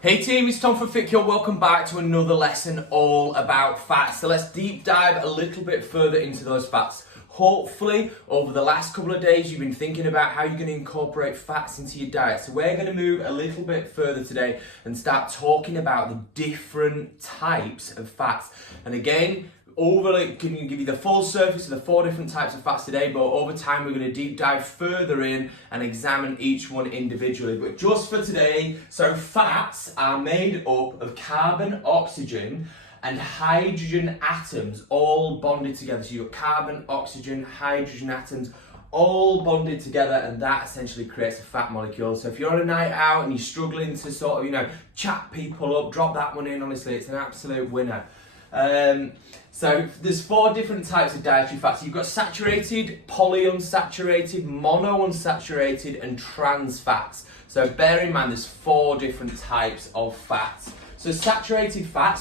Hey team, it's Tom from FitCure. Welcome back to another lesson all about fats. So let's deep dive a little bit further into those fats. Hopefully, over the last couple of days, you've been thinking about how you're going to incorporate fats into your diet. So we're going to move a little bit further today and start talking about the different types of fats. And again, can give you the full surface of the 4 different types of fats today, but over time we're going to deep dive further in and examine each one individually. But just for today, so fats are made up of carbon, oxygen, and hydrogen atoms all bonded together. So you've got carbon, oxygen, hydrogen atoms all bonded together, and that essentially creates a fat molecule. So if you're on a night out and you're struggling to sort of, chat people up, drop that one in. Honestly, it's an absolute winner. So there's 4 different types of dietary fats. You've got saturated, polyunsaturated, monounsaturated, and trans fats. So bear in mind there's 4 different types of fats. So saturated fat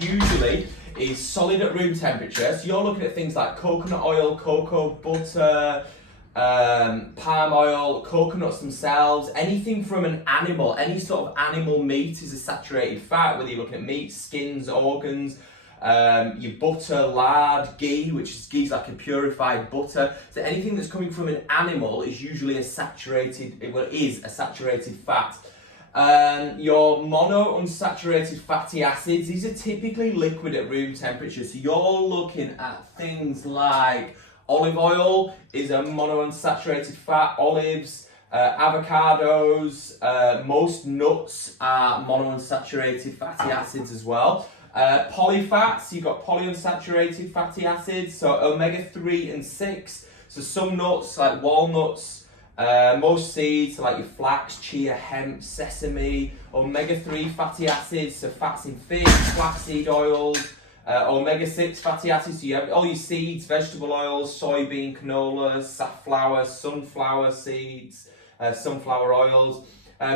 usually is solid at room temperature. So you're looking at things like coconut oil, cocoa butter, palm oil, coconuts themselves, anything from an animal, any sort of animal meat is a saturated fat, whether you're looking at meat, skins, organs, your butter, lard, ghee, which is like a purified butter. So anything that's coming from an animal is usually is a saturated fat. Your monounsaturated fatty acids, these are typically liquid at room temperature. So you're looking at things like olive oil is a monounsaturated fat, olives, avocados, most nuts are monounsaturated fatty acids as well. Polyfats, you've got polyunsaturated fatty acids, so omega-3 and 6. So some nuts like walnuts, most seeds like your flax, chia, hemp, sesame, omega-3 fatty acids, so fats in fish, flaxseed oils, omega-6 fatty acids, so you have all your seeds, vegetable oils, soybean, canola, safflower, sunflower seeds, sunflower oils.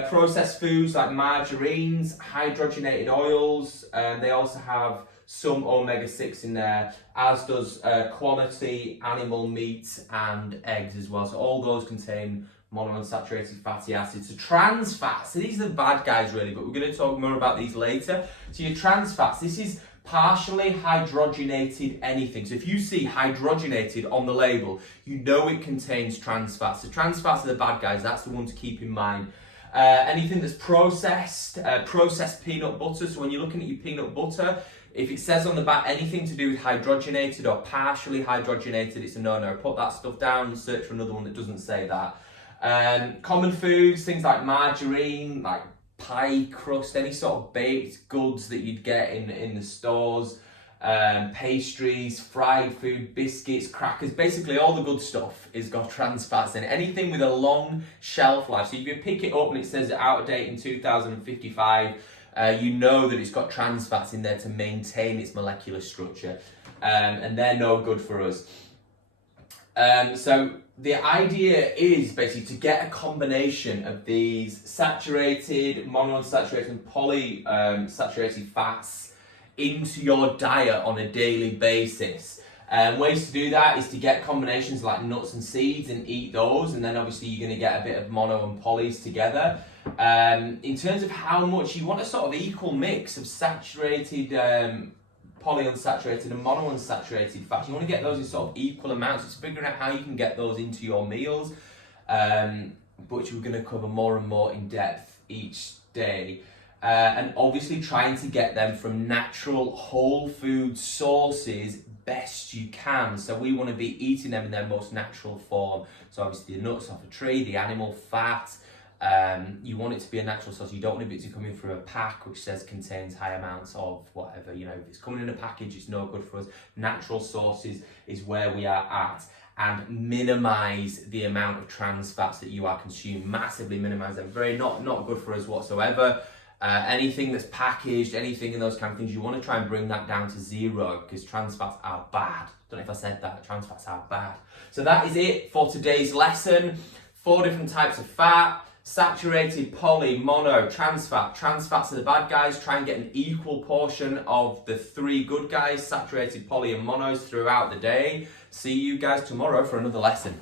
Processed foods like margarines, hydrogenated oils, they also have some omega-6 in there, as does quality animal meat and eggs as well. So all those contain monounsaturated fatty acids. So trans fats, so these are the bad guys really, but we're going to talk more about these later. So your trans fats, this is partially hydrogenated anything. So if you see hydrogenated on the label, you know it contains trans fats. So trans fats are the bad guys, that's the one to keep in mind. Anything that's processed peanut butter. So when you're looking at your peanut butter, if it says on the back anything to do with hydrogenated or partially hydrogenated, it's a no-no. Put that stuff down and search for another one that doesn't say that. Common foods, things like margarine, like pie crust, any sort of baked goods that you'd get in the stores, pastries, fried food, biscuits, crackers, basically all the good stuff is got trans fats in it. Anything with a long shelf life. So if you pick it up and it says out of date in 2055, you know that it's got trans fats in there to maintain its molecular structure, and they're no good for us. So the idea is basically to get a combination of these saturated, monounsaturated, and polysaturated fats into your diet on a daily basis. Ways to do that is to get combinations like nuts and seeds and eat those, and then obviously you're going to get a bit of mono and polys together. In terms of how much, you want a sort of equal mix of saturated, polyunsaturated and monounsaturated fats. You want to get those in sort of equal amounts. It's figuring out how you can get those into your meals, which we're going to cover more and more in depth each day. And obviously trying to get them from natural whole food sources best you can. So we want to be eating them in their most natural form. So obviously the nuts off a tree, the animal fat, you want it to be a natural source. You don't want it to come in from a pack which says contains high amounts of whatever. If it's coming in a package, it's no good for us. Natural sources is where we are at. And minimize the amount of trans fats that you are consuming. Massively minimize them. Very not good for us whatsoever. Anything that's packaged, anything in those kind of things, you want to try and bring that down to 0 because trans fats are bad. Don't know if I said that, trans fats are bad. So that is it for today's lesson. 4 different types of fat: saturated, poly, mono, trans fat. Trans fats are the bad guys. Try and get an equal portion of the 3 good guys, saturated, poly, and monos throughout the day. See you guys tomorrow for another lesson.